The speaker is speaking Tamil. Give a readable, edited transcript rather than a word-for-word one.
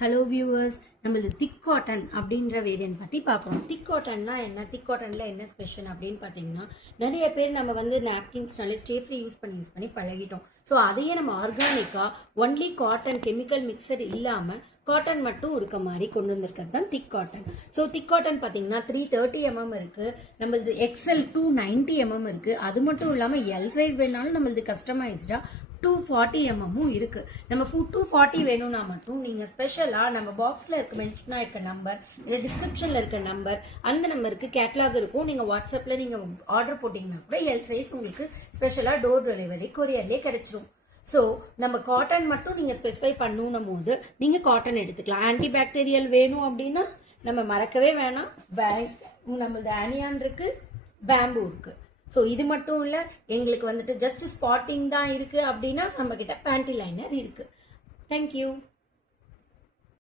ஹலோ வியூவர்ஸ், நம்மளது திக் காட்டன் அப்படின்ற வேரியன்ட் பற்றி பார்க்குறோம். திக் காட்டன்னா என்ன, திக் காட்டனில் என்ன ஸ்பெஷல் அப்படின்னு பார்த்தீங்கன்னா, நிறைய பேர் நம்ம வந்து நாப்கின்ஸ்னாலே ஸ்டேஃப்லி யூஸ் பண்ணி பழகிட்டோம். ஸோ அதையே நம்ம ஆர்கானிக்காக ஒன்லி காட்டன் கெமிக்கல் மிக்சர் இல்லாமல் காட்டன் மட்டும் இருக்க மாதிரி கொண்டு வந்திருக்கிறது தான் திக் காட்டன். ஸோ திக் காட்டன் பார்த்தீங்கன்னா 330 mm இருக்குது, நம்மளது XL 290 mm இருக்குது. அது மட்டும் இல்லாமல் எல் சைஸ் வேணாலும் நம்மளது கஸ்டமைஸ்டாக 240 mm இருக்கு. நம்ம 240 வேணும்னா மட்டும் நீங்க ஸ்பெஷலா நம்ம பாக்ஸ்ல இருக்க மென்ஷனா இருக்க நம்பர் இல்ல டிஸ்கிரிப்ஷன்ல இருக்க நம்பர், அந்த நம்பருக்கு கேட்லாக் இருக்கும். நீங்க வாட்ஸ்அப்ல நீங்க ஆர்டர் போட்டீங்கன்னா கூட எல் சைஸ் உங்களுக்கு ஸ்பெஷலா டோர் டெலிவரி கொரியர்லயே கிடைச்சிரும். ஸோ நம்ம காட்டன் மட்டும் நீங்க ஸ்பெசிஃபை பண்ணணும் போது நீங்க காட்டன் எடுத்துக்கலாம். ஆன்டி பாக்டீரியல் வேணும் அப்படின்னா நம்ம மறக்கவே வேணாம், நம்மளது ஆனியான் இருக்கு, பேம்பு இருக்கு. ஸோ இது மட்டும் இல்லை, எங்களுக்கு வந்துட்டு ஜஸ்ட் ஸ்பாட்டிங் தான் இருக்குது அப்படின்னா நம்ம கிட்ட பேண்டி லைனர் இருக்குது. தேங்க்யூ.